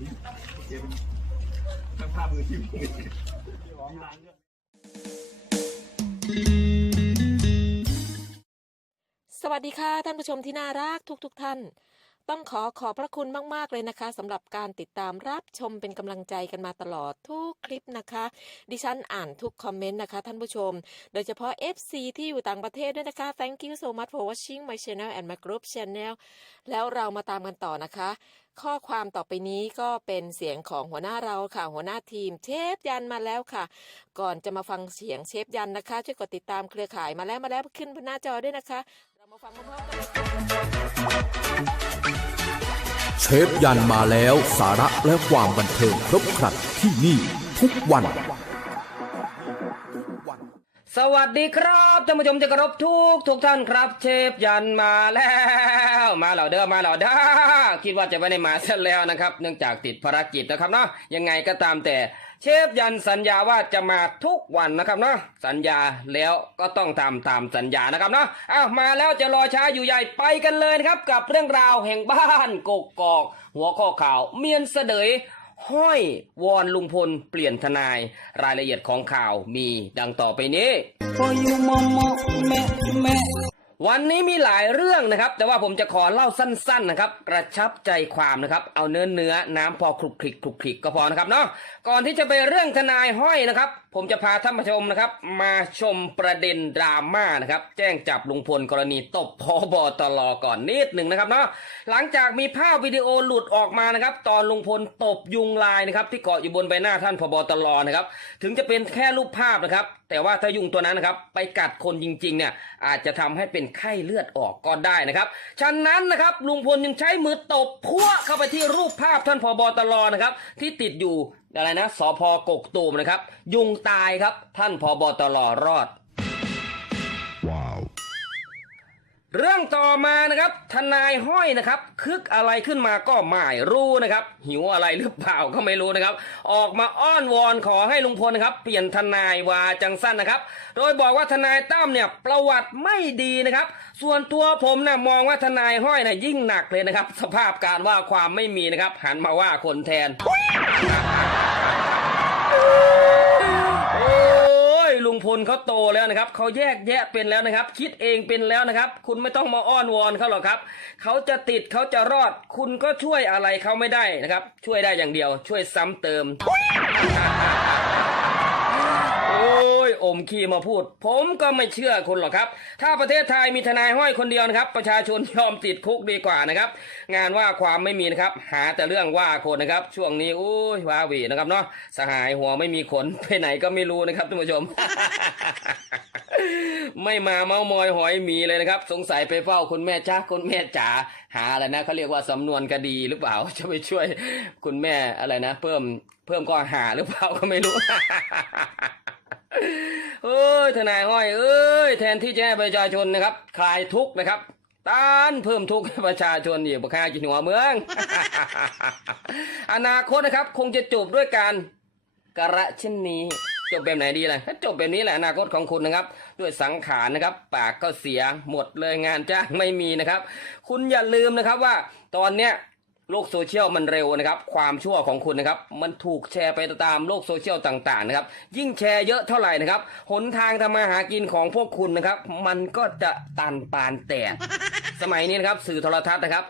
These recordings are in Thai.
สวัสดีค่ะท่านผู้ชมที่น่ารักทุกๆทท่าน ต้องขอขอบพระคุณมาก ๆ เลยนะคะสำหรับการติดตามรับชมเป็นกำลังใจกันมาตลอดทุกคลิปนะคะ ดิฉันอ่านทุกคอมเมนต์นะคะ ท่านผู้ชม โดยเฉพาะ FC ที่อยู่ต่างประเทศด้วยนะคะ thank you so much for watching my channel and my group channel แล้วเรามาตามกันต่อนะคะ ข้อความต่อไปนี้ก็เป็นเสียงของหัวหน้าเราค่ะ หัวหน้าทีมเชฟยันมาแล้วค่ะ ก่อนจะมาฟังเสียงเชฟยันนะคะ ช่วยกดติดตามเครือข่ายมาแล้วมาแล้วขึ้นบนหน้าจอด้วยนะคะ มาฟังเลยค่ะเชฟยันมาแล้วสาระและความบันเทิงครบครันที่นี่ทุกวัน สวัสดีครับท่านผู้ชมที่เคารพทุกทุกท่านครับ เชฟยันมาแล้ว มาเหล่าเด้อมาเหล่าเด้อคิดว่าจะไม่ได้มาซะแล้วนะครับ เนื่องจากติดภารกิจนะครับเนาะยังไงก็ตามแต่ เชฟยันสัญญาว่าจะมาทุกวันนะครับเนาะสัญญาแล้วก็ต้องทำตามสัญญานะครับเนาะอ้าวมาแล้วจะรอช้าอยู่ใหญ่ไปกันเลยครับ กับเรื่องราวแห่งบ้านกกกอก หัวข้อข่าวเมียนเสดยห้อยวอนลุงพลเปลี่ยนทนาย รายละเอียดของข่าวมีดังต่อไปนี้ วันนี้มีหลายเรื่องนะครับ แต่ว่าผมจะขอเล่าสั้นๆนะครับ กระชับใจความนะครับ เอาเนื้อเนื้อน้ำพอคลุกคลิกคลุกคลิกก็พอนะครับเนาะก่อนที่จะไปเรื่องทนายห้อยนะครับ ผมจะพาท่านผู้ชมนะครับ มาชมประเด็นดราม่านะครับ แจ้งจับลุงพลกรณีตบพบตลก่อนนิดหนึ่งนะครับเนาะหลังจากมีภาพวิดีโอหลุดออกมานะครับ ตอนลุงพลตบยุงลายนะครับ ที่เกาะอยู่บนใบหน้าท่านพบตลนะครับ ถึงจะเป็นแค่รูปภาพนะครับ แต่ว่าถ้ายุงตัวนั้นนะครับ ไปกัดคนจริง ๆ เนี่ยอาจจะทำให้เป็นไข้เลือดออกก็ได้นะครับ ฉะนั้นนะครับลุงพลยังใช้มือตบพัวเข้าไปที่รูปภาพท่านพบตรนะครับ ที่ติดอยู่อะไรนะสพกกตูมนะครับ ยุงตายครับ ท่านพบตรรอด เรื่องต่อมานะครับทนายห้อยนะครับ คึกอะไรขึ้นมาก็ไม่รู้นะครับ หิวอะไรหรือเปล่าก็ไม่รู้นะครับ ออกมาอ้อนวอนขอให้ลุงพลนะครับ เปลี่ยนทนายวาจังสั้นนะครับ โดยบอกว่าทนายตั้มเนี่ยประวัติไม่ดีนะครับ ส่วนตัวผมนะมองว่าทนายห้อยนะยิ่งหนักเลยนะครับ สภาพการว่าความไม่มีนะครับ หันมาว่าคนแทน พลเขาโตแล้วนะครับเขาแยกแยะเป็นแล้วนะครับ คิดเองเป็นแล้วนะครับ คุณไม่ต้องมาอ้อนวอนเขาหรอกครับเขาจะติดเขาจะรอด คุณก็ช่วยอะไรเขาไม่ได้นะครับ ช่วยได้อย่างเดียว ช่วยซ้ำเติมโอ้ อมขี้มาพูด ผมก็ไม่เชื่อคุณหรอกครับ ถ้าประเทศไทยมีทนายห้อยคนเดียวนะครับ ประชาชนยอมติดคุกดีกว่านะครับ งานว่าความไม่มีนะครับ หาแต่เรื่องว่าคนนะครับ ช่วงนี้โอ้ยว้าวีนะครับเนาะสหายหัวไม่มีขนไปไหนก็ไม่รู้นะครับท่านผู้ชม ไม่มาเมามอยหอยมีเลยนะครับ สงสัยไปเฝ้าคุณแม่จ้าคุณแม่จ๋าหาอะไรนะเขาเรียกว่าสำนวนคดีหรือเปล่าจะไปช่วยคุณแม่อะไรนะ เพิ่มเพิ่มข้อหาหรือเปล่าก็ไม่รู้ เอ้ยทนายห้อย เอ้ยแทนที่จะให้ประชาชนนะครับคลายทุกข์นะครับต้านเพิ่มทุกข์ให้ประชาชนอีกประคากินหัวเมือง อนาคตนะครับ คงจะจบด้วยการกระเช่นนี้ จบแบบไหนดีล่ะถ้าจบแบบนี้แหละอนาคตของคุณนะครับ ด้วยสังขารนะครับ ปากก็เสียหมดเลยงานจ้างไม่มีนะครับ คุณอย่าลืมนะครับว่าตอนเนี้ย โลกโซเชียลมันเร็วนะครับ ความชั่วของคุณนะครับ มันถูกแชร์ไปตามโลกโซเชียลต่างๆนะครับ ยิ่งแชร์เยอะเท่าไหร่นะครับ หนทางทำมาหากินของพวกคุณนะครับ มันก็จะตันปานแตก สมัยนี้นะครับ สื่อโทรทัศน์นะครับ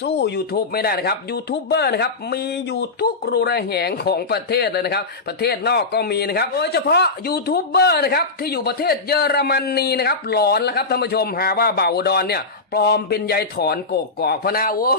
สู้ YouTube ไม่ได้นะครับ ยูทูบเบอร์นะครับ มีอยู่ทุกรูระแหงของประเทศเลยนะครับ ประเทศนอกก็มีนะครับ โดยเฉพาะยูทูบเบอร์นะครับที่อยู่ประเทศเยอรมนีนะครับ หลอนแล้วครับท่านผู้ชมหาว่าเบาดอนเนี่ย ปลอมเป็นยายถอนโกกกอกพนาโว้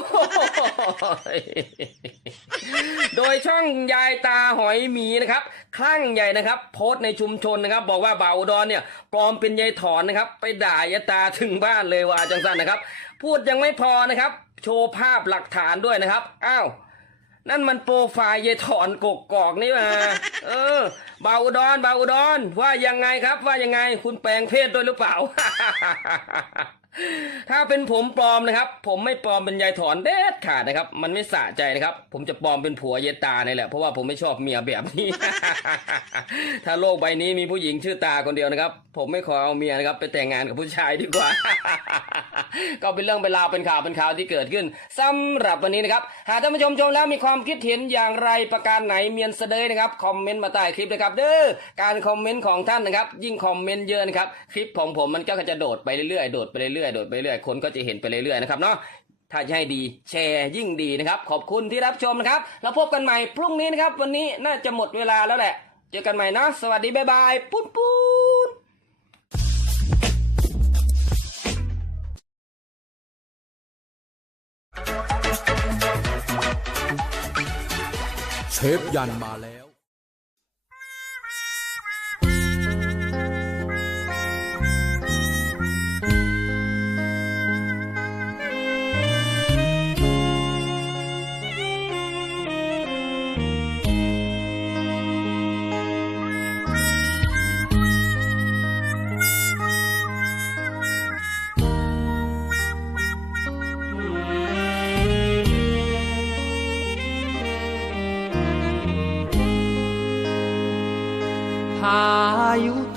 โดยช่องยายตาหอยหมีนะครับคลั่งใหญ่นะครับ โพสต์ในชุมชนนะครับ บอกว่าเบาอุดอนเนี่ยปลอมเป็นยายถอนนะครับ ไปด่ายายตาถึงบ้านเลยว่าจังสันนะครับ พูดยังไม่พอนะครับ โชว์ภาพหลักฐานด้วยนะครับอ้าวนั่นมันโปรไฟล์ยายถอนกกกอกนี่มาเออ เบาอุดรเบาอุดรว่ายังไงครับ ว่ายังไงคุณแปลงเพศด้วยหรือเปล่า ถ้าเป็นผมปลอมนะครับ ผมไม่ปลอมเป็นยายถอนเด็ดขาดนะครับ มันไม่สะใจนะครับ ผมจะปลอมเป็นผัวเยตาเนี่ยแหละเพราะว่าผมไม่ชอบเมียแบบนี้ ถ้าโลกใบนี้มีผู้หญิงชื่อตาคนเดียวนะครับ ผมไม่ขอเอาเมียนะครับ ไปแต่งงานกับผู้ชายดีกว่า ก็เป็นเรื่องเป็นราวเป็นข่าวเป็นข่าวที่เกิดขึ้นสำหรับวันนี้นะครับ หากท่านผู้ชมชมแล้วมีความคิดเห็นอย่างไรประการไหนเมียนเสดยนะครับคอมเมนต์มาใต้คลิปนะครับ เด้อการคอมเมนต์ของท่านนะครับ ยิ่งคอมเมนต์เยอะนะครับคลิปของผมมันก็จะโดดไปเรื่อยๆโดดไปเรื่อยๆโดดไปเรื่อยคนก็จะเห็นไปเรื่อยๆนะครับเนาะถ้าจะให้ดีแชร์ยิ่งดีนะครับ ขอบคุณที่รับชมนะครับ แล้วพบกันใหม่พรุ่งนี้นะครับ วันนี้น่าจะหมดเวลาแล้วแหละ เจอกันใหม่นะ สวัสดี บ๊ายบาย ปุ้นปุ้นเชฟยันมาแล้ว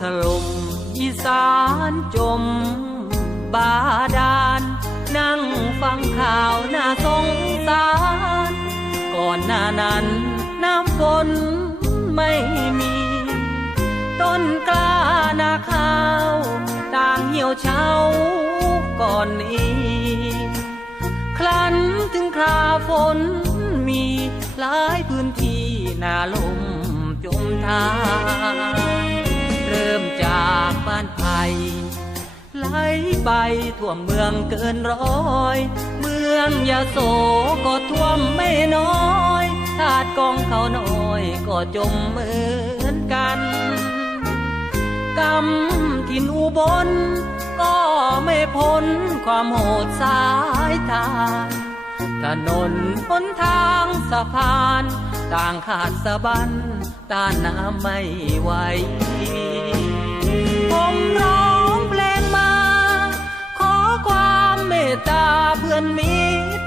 ถล่มอีสานจม บาดาล นั่งฟังข่าวน่าสงสาร ก่อนหน้านั้นน้ำฝนไม่มี ต้นกล้านาข้าว ต่างเหี่ยวเฉาก่อนนี้ ครั้นถึงคราฝนมีหลายพื้นที่นาลมจมทาง ไผ่ไหลไปทั่วเมืองเกินร้อย เมืองยาโสก็ท่วมไม่น้อยทาดกองเขาน้อยก็จมเหมือนกันกำทินอุบล ก็ไม่พ้นความโหดสายทาถนนหนทางสะพาน ต่างขาดสะบันต้านน้ำไม่ไหว มร้องเพลงมา ขอความเมตตาเพื่อนมิตร